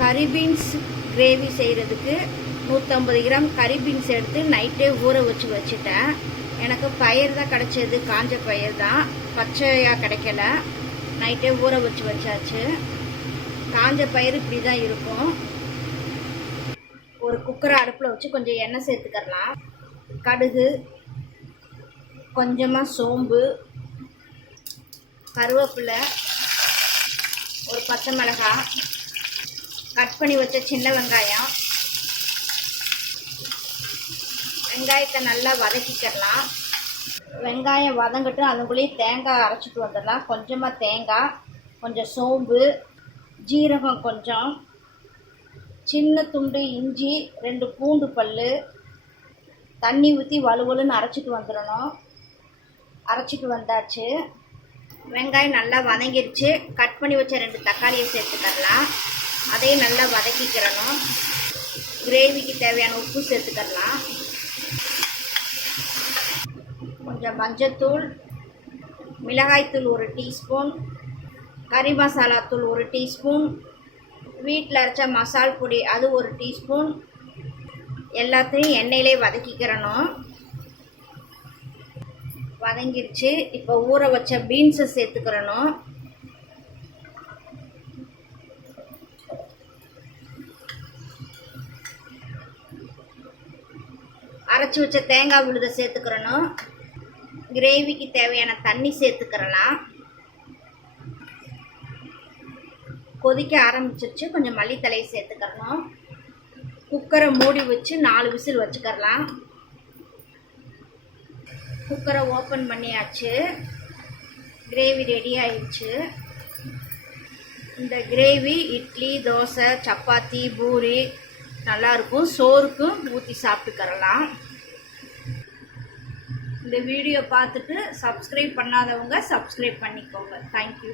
கறி beans gravy செய்கிறதுக்கு நூற்றம்பது கிராம் கறி பீன்ஸ் எடுத்து நைட்டே ஊற வச்சு வச்சுட்டேன். எனக்கு பயிர் தான் கிடச்சது காஞ்ச பயிர் தான். பச்சையாக கிடைக்கல. நைட்டே ஊற வச்சு வச்சாச்சு. காஞ்ச பயிர் இப்படி தான் இருக்கும். ஒரு குக்கரை அடுப்பில் வச்சு கொஞ்சம் எண்ணெய் சேர்த்துக்கலாம் கடுகு கொஞ்சமாக சோம்பு கருவேப்பிலை ஒரு பச்சை மிளகாய் கட் பண்ணி வச்ச சின்ன வெங்காயம். வெங்காயத்தை நல்லா வதக்கிக்கிறலாம். வெங்காயம் வதங்கிட்டு அதுக்குள்ளேயே தேங்காய் அரைச்சிட்டு வந்துடலாம். கொஞ்சமாக தேங்காய் கொஞ்சம் சோம்பு ஜீரகம் கொஞ்சம் சின்ன துண்டு இஞ்சி ரெண்டு பூண்டு பல் தண்ணி ஊற்றி வலுவலுன்னு அரைச்சிட்டு வந்துடணும். அரைச்சிட்டு வந்தாச்சு. வெங்காயம் நல்லா வதங்கிருச்சு. கட் பண்ணி வச்ச ரெண்டு தக்காளியை சேர்த்துக்கலாம் அதையும் நல்லா வதக்கிக்கிறணும். கிரேவிக்கு தேவையான உப்பு சேர்த்துக்கலாம். கொஞ்சம் மஞ்சத்தூள் மிளகாய்த்தூள் ஒரு டீஸ்பூன் கறி மசாலா தூள் ஒரு டீஸ்பூன் வீட்டில் அரைச்ச மசால் பொடி அது ஒரு டீஸ்பூன். எல்லாத்தையும் எண்ணெயிலே வதக்கிக்கிறணும். வதங்கிருச்சு. இப்போ ஊற வச்ச பீன்ஸை சேர்த்துக்கிறணும். அரைச்சி வச்ச தேங்காய் விழுதை சேர்த்துக்கிறணும். கிரேவிக்கு தேவையான தண்ணி சேர்த்துக்கிறலாம். கொதிக்க ஆரம்பிச்சிருச்சு. கொஞ்சம் மல்லித்தலையை சேர்த்துக்கிறணும். குக்கரை மூடி வச்சு நாலு விசில் வச்சுக்கிறலாம். குக்கரை ஓப்பன் பண்ணியாச்சு. கிரேவி ரெடி ஆயிடுச்சு. இந்த கிரேவி இட்லி தோசை சப்பாத்தி பூரி நல்லாயிருக்கும். சோறுக்கும் ஊற்றி சாப்பிட்டுக்கரலாம் இந்த வீடியோ பார்த்துட்டு சப்ஸ்கிரைப் பண்ணாதவங்க சப்ஸ்கிரைப் பண்ணிக்கோங்க. தேங்க்யூ